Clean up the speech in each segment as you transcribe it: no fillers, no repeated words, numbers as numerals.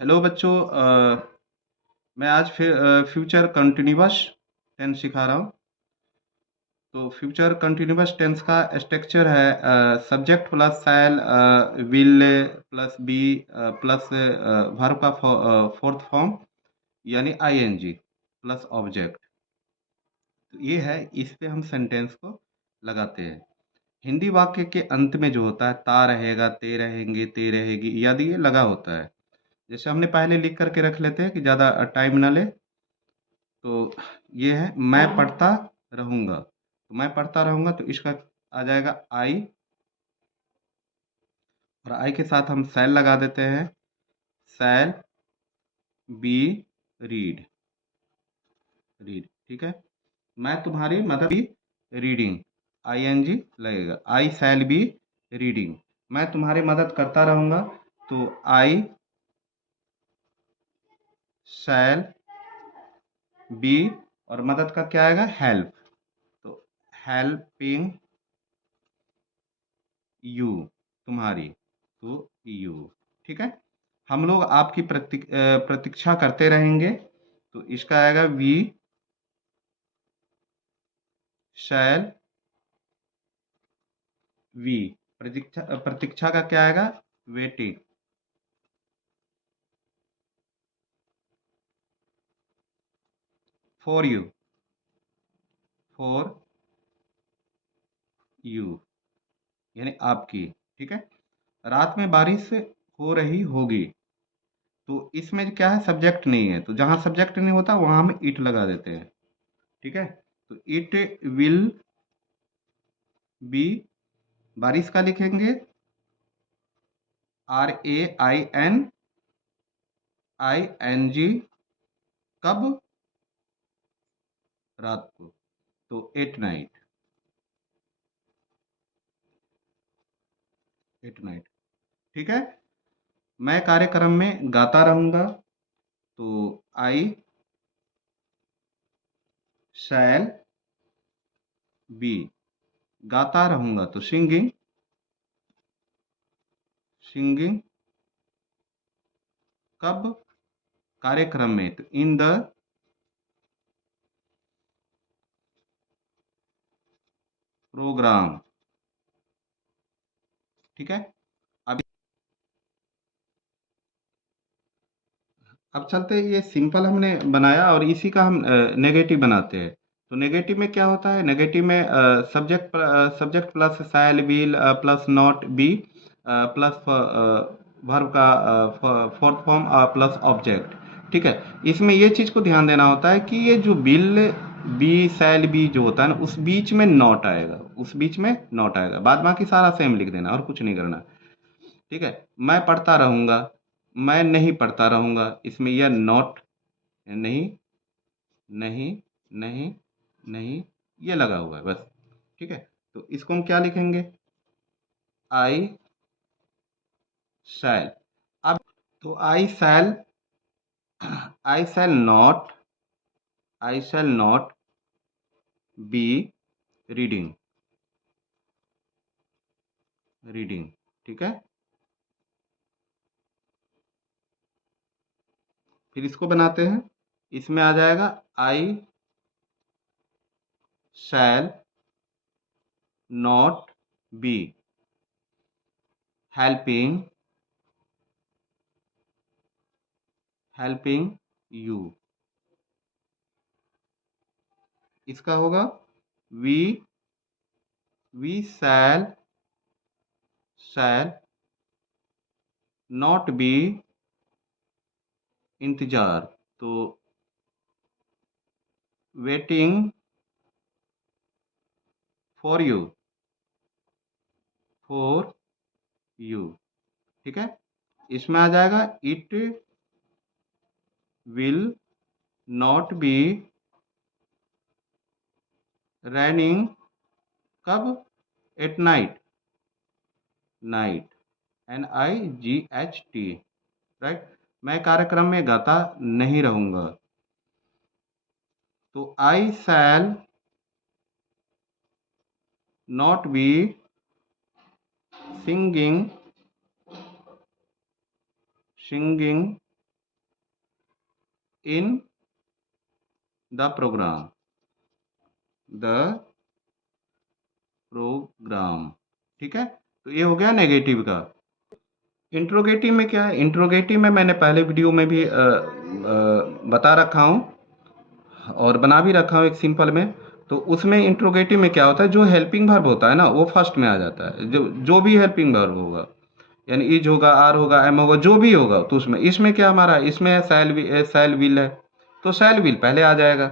Hello बच्चों। मैं आज फिर फ्यूचर कंटिन्यूअस टेंस सिखा रहा हूँ। तो फ्यूचर कंटिन्यूअस टेंस का स्ट्रक्चर है subject plus shall, will plus be plus verb का फोर्थ फॉर्म यानी आईएनजी प्लस ऑब्जेक्ट। तो ये है, इस पे हम सेंटेंस को लगाते हैं। हिंदी वाक्य के अंत में जो होता है ता रहेगा, ते रहेंगे, ते रहेगी, यदि ये लगा होता है। जैसे हमने पहले लिख करके रख लेते हैं कि ज़्यादा टाइम ना ले। तो ये है मैं पढ़ता रहूँगा। तो मैं पढ़ता रहूँगा तो इसका आ जाएगा आई, और आई के साथ हम शैल लगा देते हैं। शैल बी रीड, रीड, ठीक है। मैं तुम्हारी मदद बी रीडिंग, आईएनजी लगेगा। आई शैल बी रीडिंग, मैं तुम्हारी मदद करता रहूँगा। तो आई शैल बी, और मदद का क्या आएगा, हेल्प। तो हेल्पिंग यू, तुम्हारी, तो यू, ठीक है। हम लोग आपकी प्रतीक्षा करते रहेंगे। तो इसका आएगा वी शैल वी, प्रतीक्षा, प्रतीक्षा का क्या आएगा, waiting. For you, for you यानी आपकी, ठीक है। रात में बारिश हो रही होगी। तो इसमें क्या है, सब्जेक्ट नहीं है, तो जहां सब्जेक्ट नहीं होता वहां हम इट लगा देते हैं, ठीक है। तो इट विल बी, बारिश का लिखेंगे RAINING, कब, रात को, तो एट नाइट, एट नाइट, ठीक है। मैं कार्यक्रम में गाता रहूंगा। तो आई शैल बी, गाता रहूंगा तो सिंगिंग, सिंगिंग, कब, कार्यक्रम में, तो इन द प्रोग्राम, ठीक है। अब अब चलते हैं, ये सिंपल हमने बनाया और इसी का हम नेगेटिव बनाते हैं। तो नेगेटिव में क्या होता है, नेगेटिव में subject, subject plus shall will plus not be plus verb का फोर्थ फॉर्म प्लस ऑब्जेक्ट, ठीक है। इसमें ये चीज़ को ध्यान देना होता है कि ये जो विल बी शैल बी जो होता है ना, उस बीच में नॉट आएगा, उस बीच में नॉट आएगा, बाद बाकी सारा सेम लिख देना और कुछ नहीं करना, ठीक है। मैं पढ़ता रहूंगा, मैं नहीं पढ़ता रहूंगा, इसमें यह नॉट, नहीं, नहीं, नहीं, नहीं, ये लगा हुआ है बस, ठीक है। तो इसको हम क्या लिखेंगे, आई शैल। अब तो I shall not, I shall not be reading, reading, ठीक है। फिर इसको बनाते हैं, इसमें आ जाएगा I shall not be helping, helping you. इसका होगा we, we shall not be, इंतजार, तो waiting for you, for you, ठीक है। इसमें आ जाएगा it will not be raining, कब, at night, night, NIGHT, right. मैं कार्यक्रम में गाता नहीं रहूंगा। तो I shall not be singing, singing in the programme, the programme. ठीक है, तो ये हो गया नेगेटिव का। इंट्रोगेटिव में क्या है, इंट्रोगेटिव में मैंने पहले वीडियो में भी बता रखा हूँ और बना भी रखा हूँ एक सिंपल में। तो उसमें इंट्रोगेटिव में क्या होता है, जो हेल्पिंग वर्ब होता है ना वो फर्स्ट में आ जाता है, जो जो भी हेल्पिंग वर्ब होगा, यानी इज होगा, आर होगा, एम होगा, जो भी होगा, तो उसमें इसमें क्या हमारा इसमें है सैल विल है, तो सैल विल पहले आ जाएगा।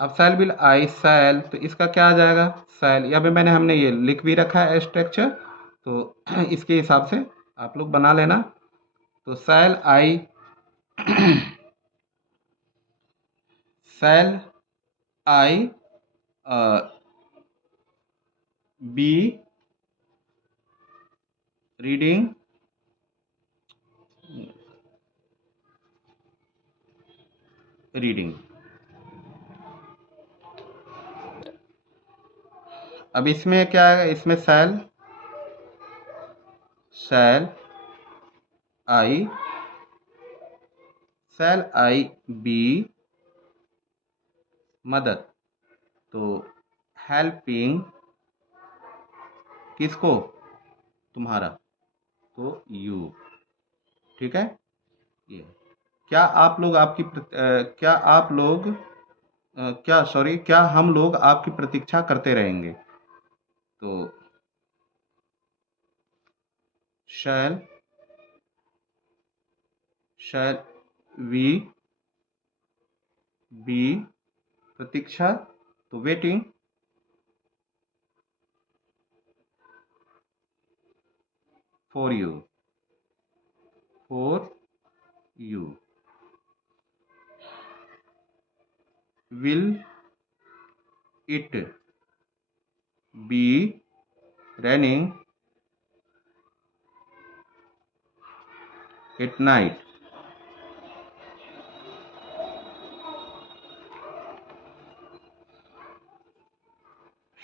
अब सैल विल आई सैल, तो इसका क्या आ जाएगा, सैल। या फिर मैंने हमने ये लिख भी रखा है स्ट्रक्चर, तो इसके हिसाब से आप लोग बना लेना। तो सैल आई सैल आई बी रीडिंग रीडिंग। अब इसमें क्या है, इसमें सैल आई बी मदद, तो हेल्पिंग किसको, तुम्हारा, तो यू। ठीक है, ये क्या आप लोग क्या आप लोग क्या सॉरी क्या हम लोग आपकी प्रतीक्षा करते रहेंगे, तो शैल शैल वी बी प्रतीक्षा, तो waiting for you, for you. Will it be running at night,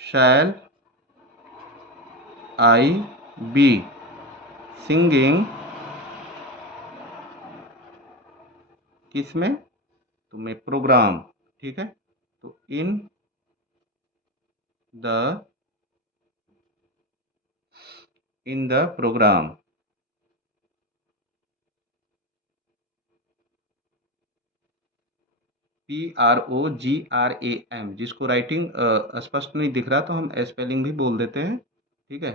shall I be singing किसमें, तो में प्रोग्राम। ठीक है, तो the in the programme. PROGRAM, जिसको राइटिंग स्पष्ट नहीं दिख रहा तो हम स्पेलिंग भी बोल देते हैं। ठीक है,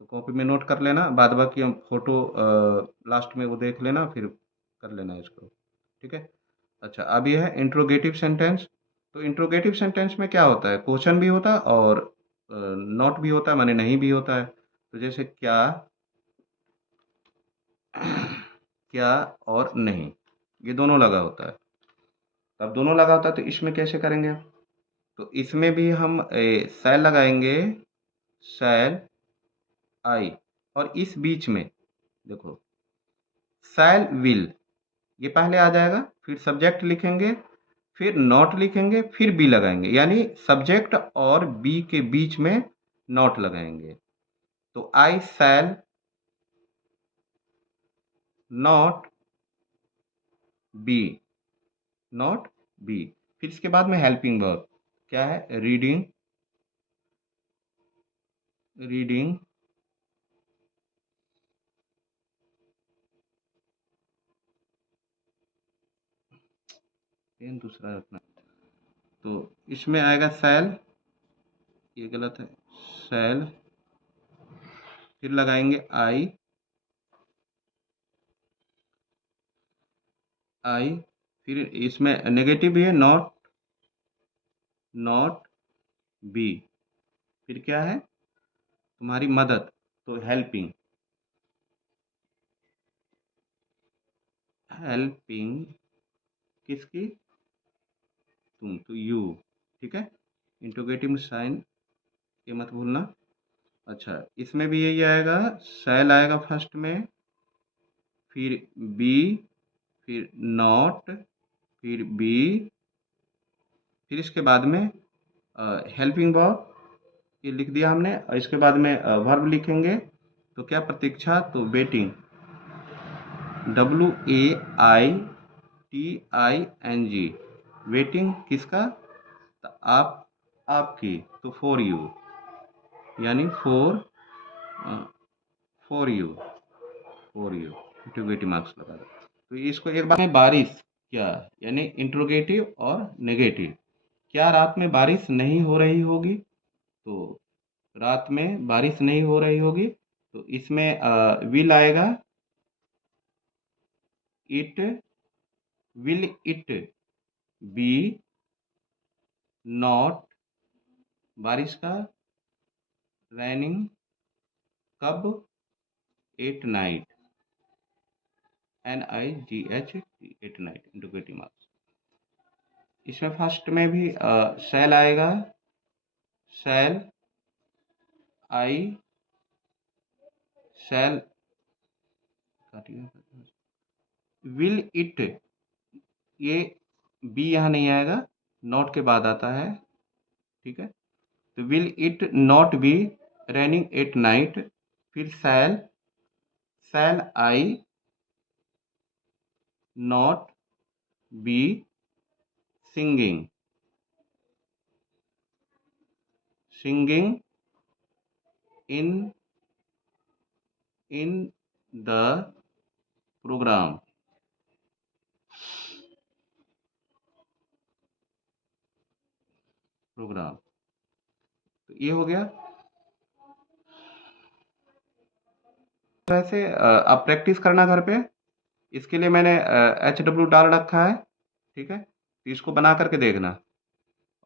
तो कॉपी में नोट कर लेना, बाद बाकी हम फोटो लास्ट में वो देख लेना, फिर कर लेना इसको। ठीक है, अच्छा अब ये है इंट्रोगेटिव सेंटेंस। तो इंट्रोगेटिव सेंटेंस में क्या होता है, क्वेश्चन भी होता है और नॉट भी होता है, माने नहीं भी होता है। तो जैसे क्या क्या और नहीं, ये दोनों लगा होता है। अब दोनों लगा होता है तो इसमें कैसे करेंगे, तो इसमें भी हम सैल लगाएंगे, सैल आई, और इस बीच में देखो सैल विल, ये पहले आ जाएगा, फिर सब्जेक्ट लिखेंगे, फिर नॉट लिखेंगे, फिर बी लगाएंगे, यानी सब्जेक्ट और बी के बीच में नॉट लगाएंगे। तो I shall not be, not be. फिर इसके बाद में हेल्पिंग वर्ब क्या है, रीडिंग रीडिंग पेन दूसरा रखना। तो इसमें आएगा सैल, ये गलत है, सैल, फिर लगाएंगे आई, फिर इसमें नेगेटिव भी है, नॉट नॉट बी, फिर क्या है, तुम्हारी मदद, तो हेल्पिंग हेल्पिंग किसकी, तुम, तो यू। ठीक है, इंट्रोगेटिव साइन ये मत भूलना। अच्छा इसमें भी यही आएगा, सैल आएगा फर्स्ट में, फिर बी, फिर नॉट, फिर बी, फिर इसके बाद में हेल्पिंग वर्ब ये लिख दिया हमने, और इसके बाद में वर्ब लिखेंगे, तो क्या प्रतीक्षा, तो वेटिंग, WAITING। TING, वेटिंग किसका? तो आपकी, तो फॉर यू, यानी फॉर यू इंट्रोगेटिव मार्क्स लगा दो। तो इसको एक बार में बारिश क्या, यानी इंट्रोगेटिव और नेगेटिव। क्या रात में बारिश नहीं हो रही होगी? तो रात में बारिश नहीं हो रही होगी, तो इसमें विल आएगा। It will it B not, बारिश का, रैनिंग कब, at night, NIGHT, at night interrogative marks. इसमें फर्स्ट में भी शैल आएगा, शैल आई, शैल, विल इट, ये बी यहाँ नहीं आएगा, नॉट के बाद आता है, ठीक है। तो will it not be raining at night, फिर shall I not be singing in the programme. तो ये हो गया। वैसे आप प्रैक्टिस करना घर पे। इसके लिए मैंने HW डाल रखा है, ठीक है। तो इसको बना करके देखना,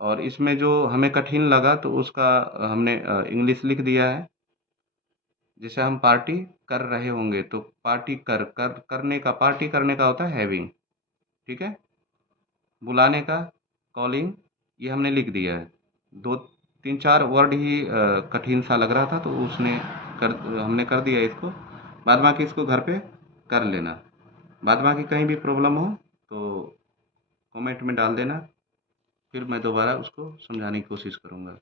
और इसमें जो हमें कठिन लगा तो उसका हमने इंग्लिश लिख दिया है। जैसे हम पार्टी कर रहे होंगे, तो पार्टी करने का, पार्टी करने का होता है हैविंग, ठीक है। बुलाने का, कॉलिंग, ये हमने लिख दिया है। 2 3 4 वर्ड ही कठिन सा लग रहा था, तो हमने कर दिया इसको। बाद बाकी इसको घर पे कर लेना। बाद बाकी कहीं भी प्रॉब्लम हो तो कमेंट में डाल देना, फिर मैं दोबारा उसको समझाने की कोशिश करूँगा।